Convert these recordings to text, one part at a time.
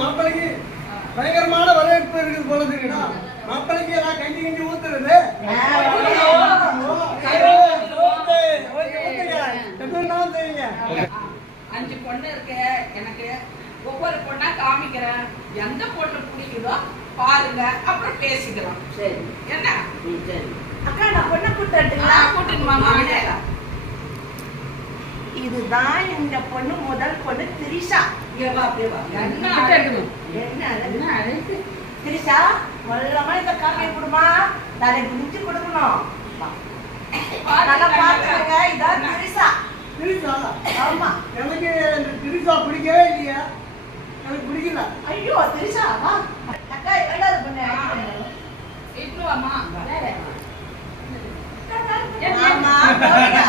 மாப்பிளைக்கு பயங்கரமான வரவேற்பு இருக்குது போல இருக்குடா மாப்பிளைக்கு எல்லாம் கஞ்சி கஞ்சி ஊத்துறது. அஞ்சு பொண்ணு இருக்கு. எனக்கு ஒவ்வொரு பொண்ணா காமிக்கிறேன். எந்த பொண்ணு பிடிக்குதோ பாருங்க. அப்புறம் பேசிக்கலாம். சரி. என்ன? ம், சரி. அக்கா நான் பொண்ணை கூட்டுறட்டுங்களா கூட்டிட்டு வாமா இதுதான் இந்த பொண்ணு முதல் பொண்ணு திரிஷா. திரிஷா மொல்லமா இந்த காப்பியை கொடுமா. தலை குடிச்சு கொடுக்கணும். நல்லா பாத்துக்கங்க இதான் திரிஷா. திரிசா ஆமா. எனக்கு இந்த திரிசா பிடிக்கவே இல்லையா. எனக்கு பிடிக்கல. ஐயோ திரிஷா வா. அக்கா இரண்டாவது பொண்ணு. இட்டு வாமா ஆமா ஜோதிகா.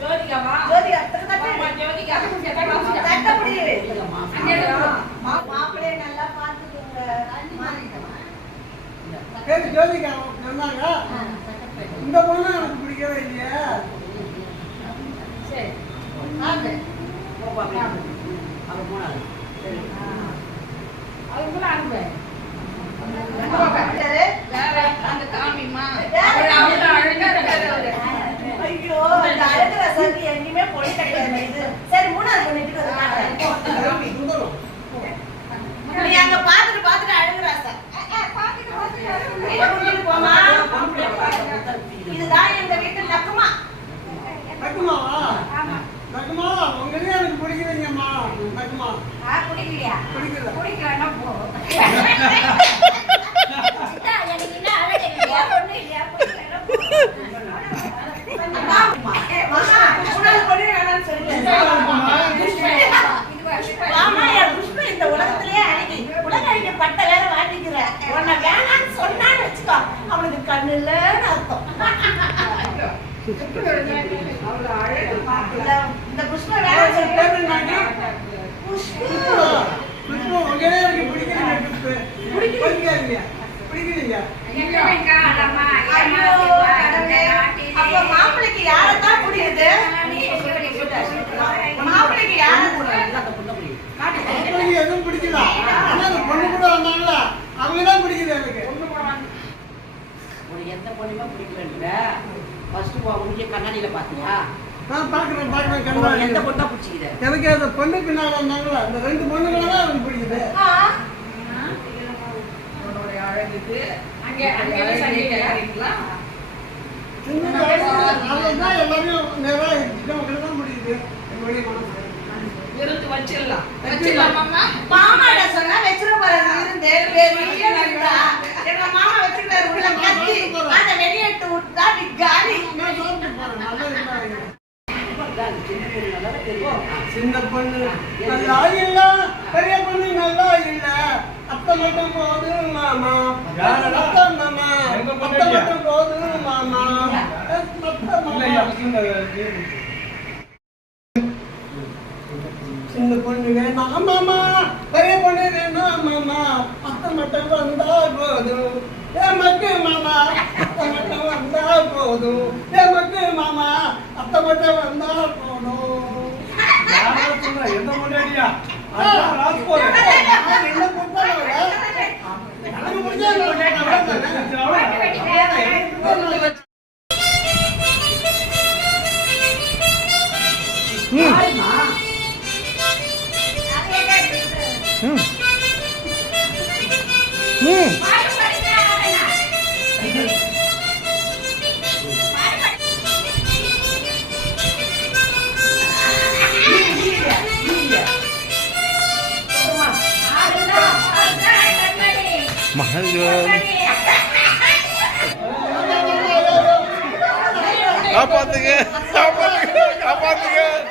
ஜோதிகாவா ஜோதிகா தட்டு தட்டு. ஆமா, ஜோதிகா தட்டப்படி. அங்க இருக்கு. மா- மாப்பிள்ளைய நல்லா பாத்துக்கோங்க சரி ஜோதிகா சொன்னாங்க. இந்த பொண்ணு எனக்கு பிடிக்கவே இல்லையா. சரி. போ வா அப்படியே அவ போனாரு அவர் அவரு காட்டுறேன். சுந்தரம். நீ அங்க பாத்துட்டு பாத்துட்டு அழுகுறா சார் போமா இதுதான் எங்க வீட்டு லக்குமா நக்குமாவா நக்குமா உங்களே எனக்கு பிடிக்கலைங்கம்மா நக்குமா ஆ குடிக்கலையா பிடிக்கல குடிக்கலன்னா போ எனக்கு என்ன அழகு இல்லையா பொண்ணு இல்லையா குடிக்கலன்னா போ. அம்மா, ஏ, மாமா, மூணாவது பொண்ணு வேணாம்னு சொல்லிட்டேன். ஆமா, என் புஷ்பு இந்த உலகத்திலேயே அழகி. உலக அழகி பட்ட வேற வாங்கிக்கிற. உன்னை வேணாம்னு சொன்னான்னு வச்சுக்கோ, அவனுக்கு கண்ணு இல்லைன்னு அர்த்தம். இந்த- இந்த புஷ்பை வேணாம்னு சொல்லிட்டு, என்னங்க? புஷ்பு. புஷ்பு, உங்களே எனக்கு அப்ப மாப்பிள்ளைக்கு பிடிக்குது? மாப்பிள்ளைக்கு எதுவும் பிடிக்கல. ஆனா அந்த பொண்ணு கூட வந்தாங்கல்ல, அவங்கதான் பிடிக்குது எனக்கு. எந்த பொண்ணுமே பிடிக்கலன்ற ஃபர்ஸ்ட் உன் கண்ணாடியில பாத்தியா நான் பாக்குறேன் பார்க்கிறேன், கண்ணாடி. எந்த பொண்ணா பிடிச்சிக்குது எனக்கு அந்த பொண்ணு பின்னால வந்தாங்கல்ல, அந்த ரெண்டு பொண்ணுங்களை தான் எனக்கு பிடிக்குது. ஆ, அழகுக்கு விருந்து வச்சிடலாம். வச்சிடலாமாம்மா மாமாட சொன்னா வச்சிட போறது இருந்து பெரிய இருந்தா. எங்க மாமா வச்சிருக்காரு உள்ள கத்தி. அந்த வெளியேட்டு விட்டா நீ காலி. சின்ன பொண்ணு நல்லா தெரியும் சின்ன பொண்ணு. நல்லா இல்ல பெரிய பொண்ணு நல்லா இல்ல அத்தை மட்டும் போது மாமா அத்தை மாமா. அத்தை மட்டும் போது மாமா. சின்ன பொண்ணு வேணாம். மாமா. பெரிய பொண்ணு வேணாம் மாமா. அத்தை மட்டும் வந்தா போதும். ஏமக்கு மாமா. அத்தை மட்டும் வந்தா போதும். ஏமக்கு மாமா. அத்தை மட்டும் வந்தா போதும். எந்த முன்னாடியா நான் என்ன Hmm. Hmm. Mahal ya. yun. Kapatigan! Kapatigan! Kapatigan!